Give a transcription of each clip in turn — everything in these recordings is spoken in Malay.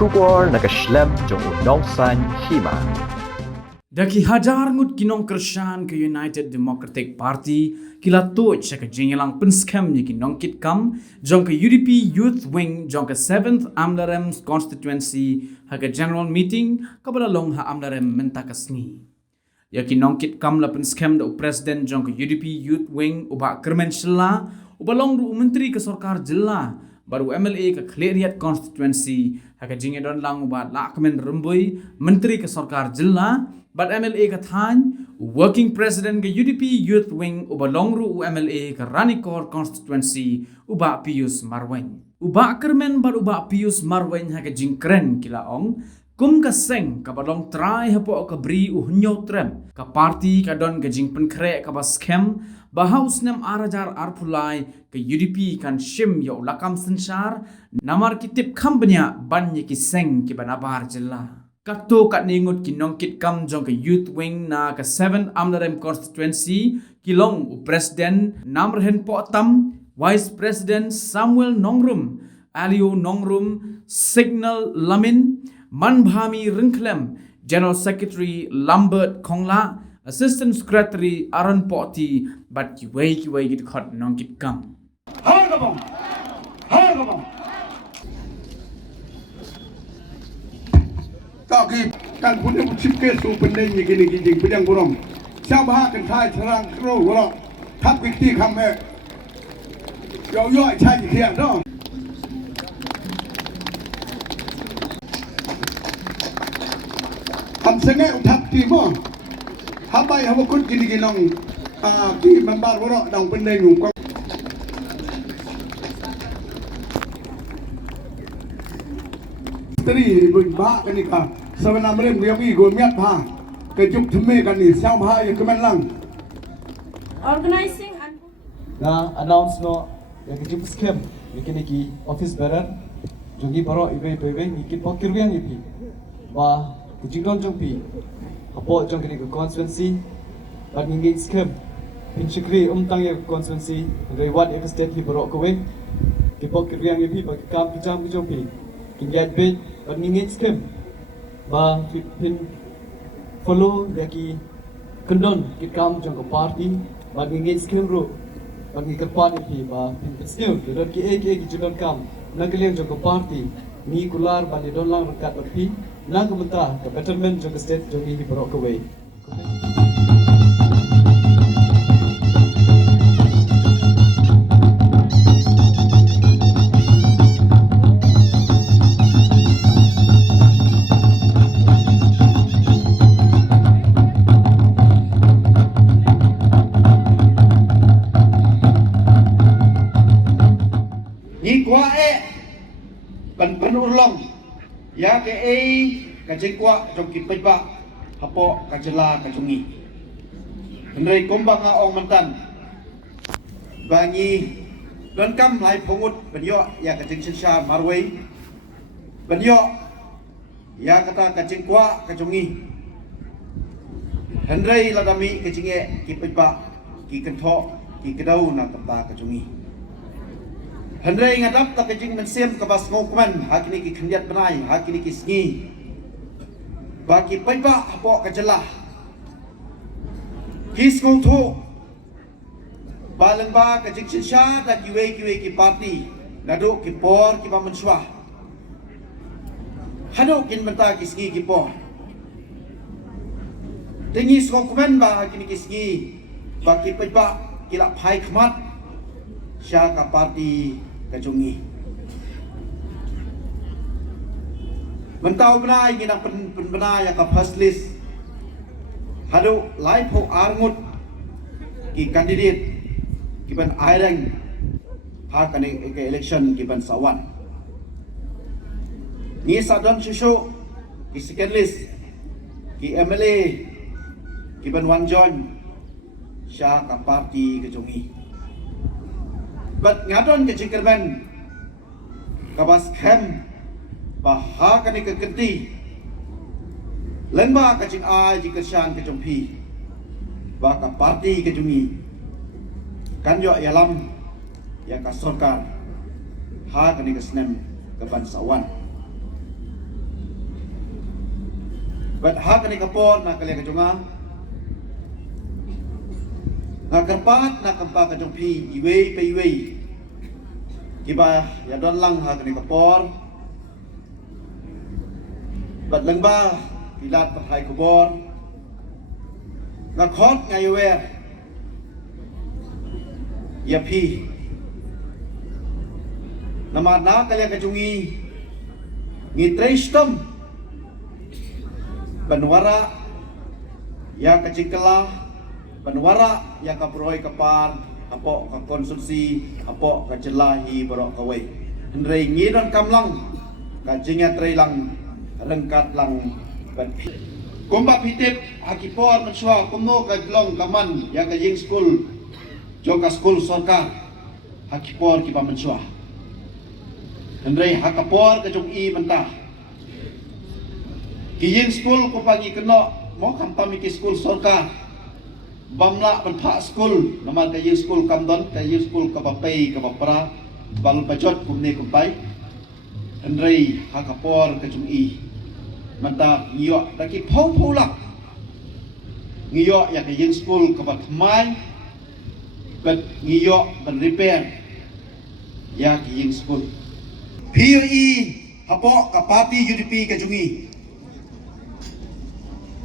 Shubor nakaslem jong unongsan Hima. Daki hajar ngut kinong kersan ke United Democratic Party kila tuj sa kajingilang Pynskhem ni Nongkitkam jong ke UDP Youth Wing jong ke 7th Amlarem Constituency haga General Meeting kabalalong ha Amlarem mentakasngi. Ya Nongkitkam la Pynskhem da President jong ke UDP Youth Wing uba kermen shela ubalong ru menteri ke sarkar jilla baru MLA ke Kleriat Constituency haga jingedon lang uba la kemen rembui menteri ke sarkar jilla but MLA kathan working president ke UDP Youth Wing uba longru MLA ke Ranikor Constituency uba Pius Marweng uba kermen bar uba Pius Marweng ha ke jingkren kila ong kum ka seng ka balong try hapo ka bri uhnyo trem ka party ka don ke jing penkre ka baskem bahaus nem arajar arpulai ke UDP kan shim yo lakam sensar namar kitip kambanya banye ki seng ki banabar jilla Kato kat ningut ki Nongkitkam jong ke Youth Wing na ke 7 Amlarem Constituency kilong u President Namrhen Potam Vice President Samuel Nongrum Aliu Nongrum Signal Lamin Manbhami Rinklem General Secretary Lambert Kongla Assistant Secretary Aron Poti but kiwei git khot Nongkitkam Hargabong Kaki kan punya musim kesu pendeng ni gini gini bidang burung. Siapa kan thai serang kru burung. Thap kiti kami. Yo cai kian dong. Ham sengai uthap ti mo. Habai hawa kun gini gini nong. Ki membar burung dong pendeng yung. Teri bunba kan ni ka. Sebenarnya mereka pergi gomiat ha, kejuk cemil kan ni, siapa yang kemenlang. Organizing na announce no yang kejuk Pynskhem, bikin iki office bearer, jogi baro ibe bikin pokir yang ipi, bah kejuk don jongpi, apa jong kini ke constituency, bag ngingi Pynskhem, Pynskhem tang ya constituency, reward ek state hi baro kowe, ki pokir yang ipi bag kam kijam kijompi, kinjat bed, bag ngingi Pynskhem. Ba pin follow daki kendon kitkam jong ke party bagi ngit skim ro bagi ke party ba pin skim don ki ek jidon kam nakalian jong ke party ni kular bali don lang rekat berpi na kementa ke betterment jong ke state jong hi borok away Penurlong ya ke kajengkwa jong kipaiba hapo kajela kajungi hendai kombang ong mantan bangi don kam lai pungut benyo ya kajeng sensha marwei benyo ya kata kajengkwa kajungi hendai ladami kajenge kipaiba ki kentho ki kedau na kata kajungi Hendai ngadap tak kejing mensiam kebas ngokman hakini ki kendiat benai hakini ki sengi bagi paiba apa kejelah kis ngotho balang ba kejing sensha da kiwe ki parti nado ki por ki pamenswa hado kin benta ki sengi ki por tingis ngokman ba hakini ki sengi bagi paiba kilap hai khmat sya ka parti kajungi mentau benai ngina benai ya ka first list hadu lai pho arngut ki candidate ki ban airang ha kan ke election ki ban sawan ni sadon shusho ki second list ki MLA ki ban wan join sya ka parti kajungi But ngadon ke Pynskhem kabas kem bah kan ke kenti lenba ka jing ai ji kersan ke jompi ba ka parti ke jungi kan yo yalam ya ka sarkar ha kan ke snem ke ban sawan But hak ni kapon na kalian kejunga. Ngakerpat na kampa kejung pi iwe pe iwe. Kiba ya don lang hak ni kapor. But lengba pilat hai kubor. Ngakot ngayewer. Ya pi. Nama na kalian kejungi. Ngitreistem. Benwara ya keciklah, benwara ya kaproi kapar, apo ka konsumsi, apo ka jelahi borok kawai. Hendrai ngidon kamlang, ka jingat lang, rengkat lang ben. Kumba pitip akipor mensua kumo ka glong kaman ya ka jing school, joka school sorkar, akipor kipa mensua. Hendrai hakapor ka jong i mentah. Kijing school ko pagi kena mo kampami ki school sorka bamla penpak school nama kijing school kamdon kijing school kapapai kapapra bal bajot kumne kumpai andrei hakapor kejungi manta ngiyo daki pau lak ngiyo ya kijing school kapatmai bet ngiyo ben repair ya kijing school POE hapo kapati UDP kejungi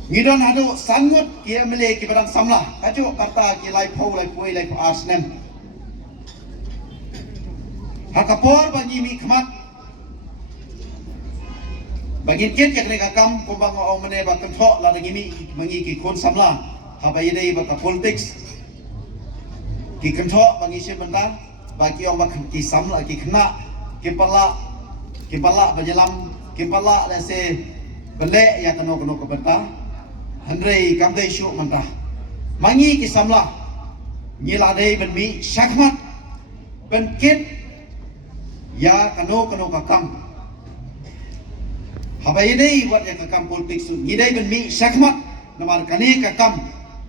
Ngidon hadu sangut kia mele ki barang samlah kaju kata ki lai pau lai puai lai asnem hakapor bagi mi khmat bagi ket yak ne kakam ko bang ong mene ba kanthok la ngi mi mangi ki khon samlah ha bai dei ba ka politics ki kanthok bagi se benda bagi ong ba ki samlah ki khna ki pala bajalam ki pala la se bele ya kano ko benta Hendrai kamdai syuk mentah. Mangi kisamlah. Nyiladai ben mi syakmat. Ben kit. Ya kano kakam. Habai ini buat yang kakam politik su. Nyidai ben mi syakmat. Namar kani kakam.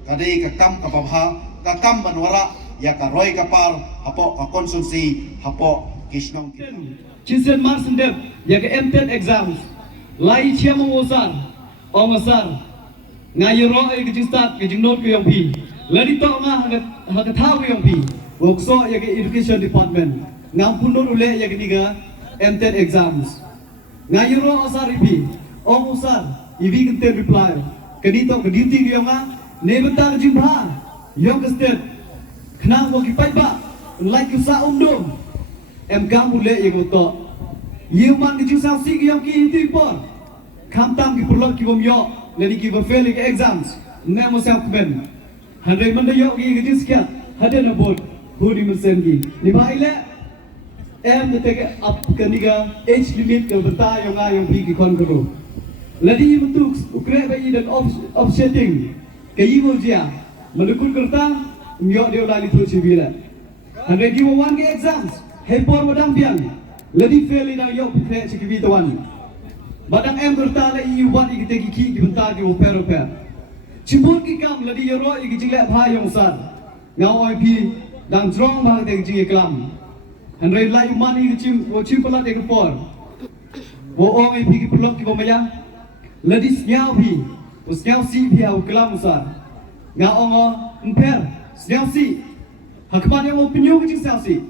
Kadai kakam kapabha. Kakam benwara. Ya karoi kapar. Hapo kakonsumsi. Hapo kisnong. Cisen marsendep. Ya ke M10 exams. Lai cia mengusan. Pengusan. Ngayro ay kejing start kejing note ko yung pi. Ladi to nga hakataw ko yung pi. Wokso ya ke education department. Ngampun note ule ya ke niga M10 exams. Ngayro asar ipi. Ong usar ibi kente reply. Kadito kaditi ko nga nebenta kejing bah. Yung kastet. Kenang mo kipay ba? Like you sa umdom. Kam ule ya ko to. Yuman kejing sa sig yung ki tipor. Kamtam ki pulok ki bomyo. Lagi kita fail ke exams, nama saya ben. Handai mana yok ki kerja sekian, ada nak buat, budi mesin ki. Ni baiklah, detek up keniga age limit ke beta yang pergi kon kero. Lagi bentuk ukre bayi dan offsetting, kayi boleh menukul kereta, yok dia lagi tu civil. Handai kita wan ke exams, hepor wadang biang, lagi fail ina yok ukre civil tuan. Badang bertala iu buat kita gigi dibentar di oper. Cibur kikam ladi yoro igi jinglek bha yang sar. Ngau IP dang drong bang deng jingi klam. Handai lai mani igi cim pelat deng por. Wo ong IP ki pelok ki bomaya. Ladi snyau pi, snyau si pi au klam sar. Ngau ong emper snyau si. Hakman yang opinion igi snyau si.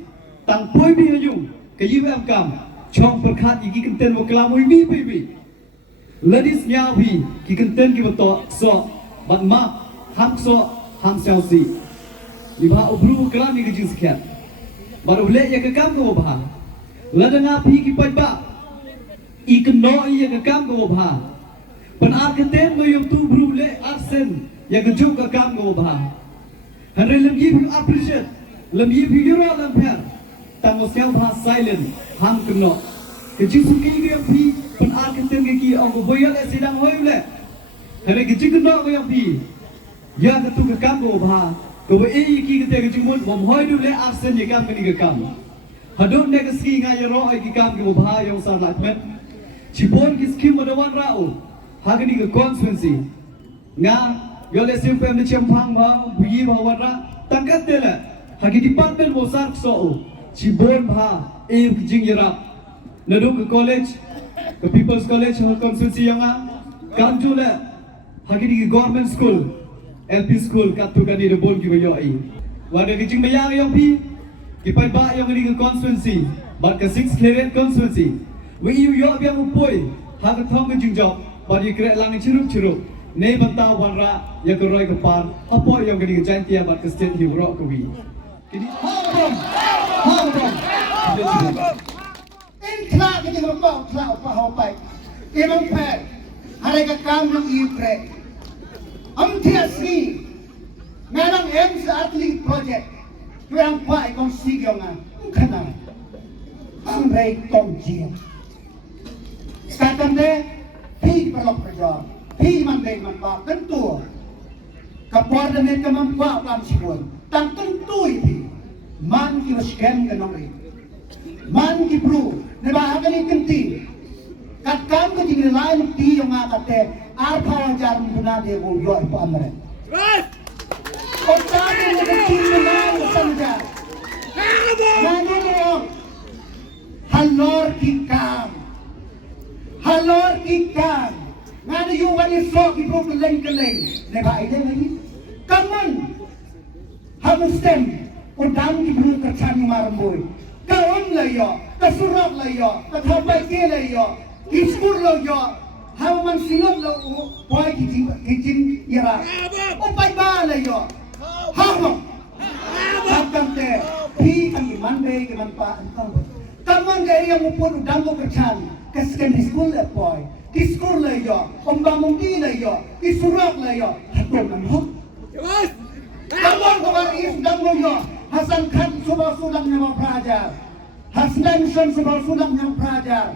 Tang poi bi hayung ke yu am kam. Chong perkat igi kenten mo kelamui bi. Ladis nyawi ki kenten ki beto so bat ma ham so ham selsi. Liba ubru kelam igi jing sekian. Baru ule ya kekam ko bah. Ladanga pi ki pai ba. I keno ya kekam ko bah. Penar kenten mo yung tu bru le arsen ya kejuk kekam ko bah. Henry lem yi appreciate. Lem yi yuro lem per. Tamo siang bah silent. Ham keno kejik suki ke yang pi penar kenten ke ki ang boya le sidang hoy le hele kejik keno ke yang pi ya ketu ke kam go bha ko e ki kete kejik mun bom hoy du le arsen ye kam ke kam hadon ne ke ski nga ye ro ai ki kam ke bha yang sar la men cibon ki skim modawan rao ha ke ni ke constituency nga yo le sim pem de chempang ba buyi ba wara tangkat de le ha ki department mo sar so cibon bha e kejing yerap Nadu ke college, ke People's College, Constituency yang Kanjula hagini government school LP school katukan di bon ki bayoi wada kijing bayang yang pi kipai ba yang ni constituency bat ka 6 clearance constituency wi yu yo biang upoi ha ka thong ka jing job ba di kre lang chiru ne banta wanra ya ka roi ka pan apo yang ni jan tia bat ka state hi ro ka wi kini hong in kla ke di ba kla pa ho pai e bang pa hare ka kam ng ikre am thiasni nganang em sa athlete project yang pa ikong sigyong nga kana ang rei tong jia katande pi perlok perjo pi man dei man pa tentu kapor de met kamam pa kam sibon tang tentu pi man ki waskem kanong rei man ki bru ne ba hagani kenti kat kam ko jing lain ti yung nga kate ar phawa jar muna de wo yo pa amre o tani mo ti na sanja nanu mo halor ki kam ngani yu wani so ki bro keleng ne ba ide lagi kaman hamustem o dam ki bru kachan marmoy kaon layo kasurok layo kathabay ke layo Iskur lo yo, how man singot lo boy kijing ira. O pai ba lo yo, how Kapante, pi kami mande ke man pa antang. Kaman gaya yang upon udang ko kachan, kasken school le boy. Iskur lo yo, ombamungki lo yo, isurok lo yo, hato man ho. Kaman ko war is dang lo yo, Hasan Khan subah sudang nyawa prajar. Hasnan Shan subah sudang nyawa prajar.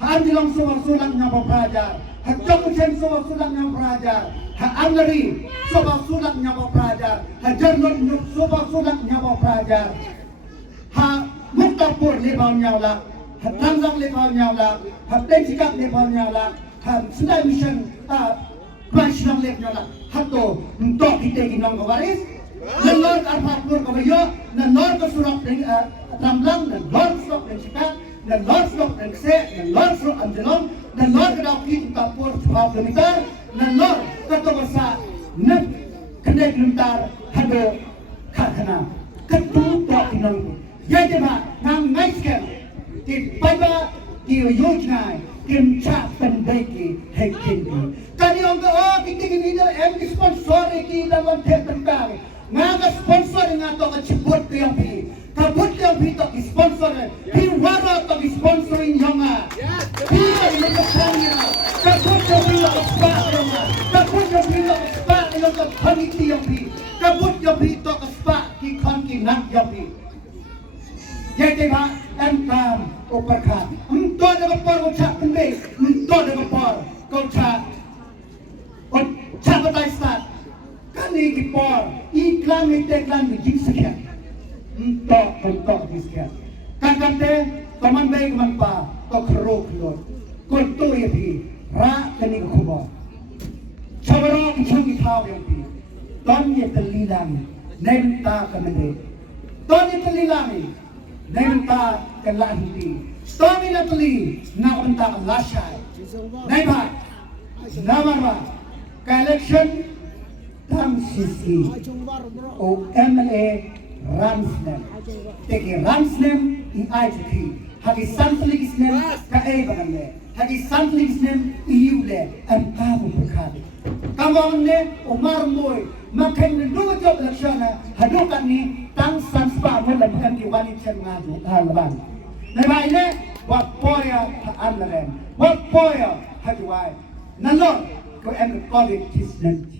Andilang sulang nyawa prajar, Jong sulang nyawa prajar, Angari sulang nyawa prajar, Jernon sulang nyawa prajar, Muktapur lebau nyawla, Tanzang lebau nyawla, Pynskhem lebau nyawla, Sunday Mission Pynskhem lebau nyawla, Hato untuk kita ginong kawaris, Nelor arpapur kawayo, Nelor kesurok Ramlang, Nelor surok Pynskhem. The Lord Slope and say, the Lord Slope and the Lord Gadao Kit Kapur 12 kilometer, the Lord Katawasa, Nep, Connect Luntar, Hado, Kakana, Katu Tokinong, Yajama, Nang Pynskhem, the Paiba, the Yojnai, Kim Chap and Beki, Hekingi. Kanyong the oh, Kitty Leader and the sponsor, the one Tetan Naga sponsor in Ato Chiput Piampi. Kabut yang kita sponsor, Piwara to sponsoring Yonga. Pia ini kesanya. Kabut yang kita sponsor Yonga. Kabut yang kita sponsor Yonga committee yang pi. Kabut yang kita sponsor di kontinent yang pi. Jadi pak, engkau operkan. Untuk ada kapal kau cak pendek. Untuk ada kapal kau cak. Cak betai start. Kan ini kapal. Iklan bijik sekian. Untuk diskan. Kakante teman baik manpa to keruk lot. Kultu ya pi ra kani kuba. Chabaro kichung kitau yang pi. Ton ye telilang nenta kamende. Ton ye telilang nenta kelanti. Ton ye teli na enta lasai. Naiba namarwa election tam sisi o MLA Ramsnem, teki Ramsnem I ITP. Hagi Sanfligisnem ka Ebanle. Hagi Sanfligisnem Iule and Kamu Pukadi. Kamonne Omar Moy, Makan do job Lakshana, Hadokani, Tang Sanspa, Mulan ki Wani Changadu, Alaban. Nebaine, what poya Amaren, what poya Haduai. Nalon, go and call it his name.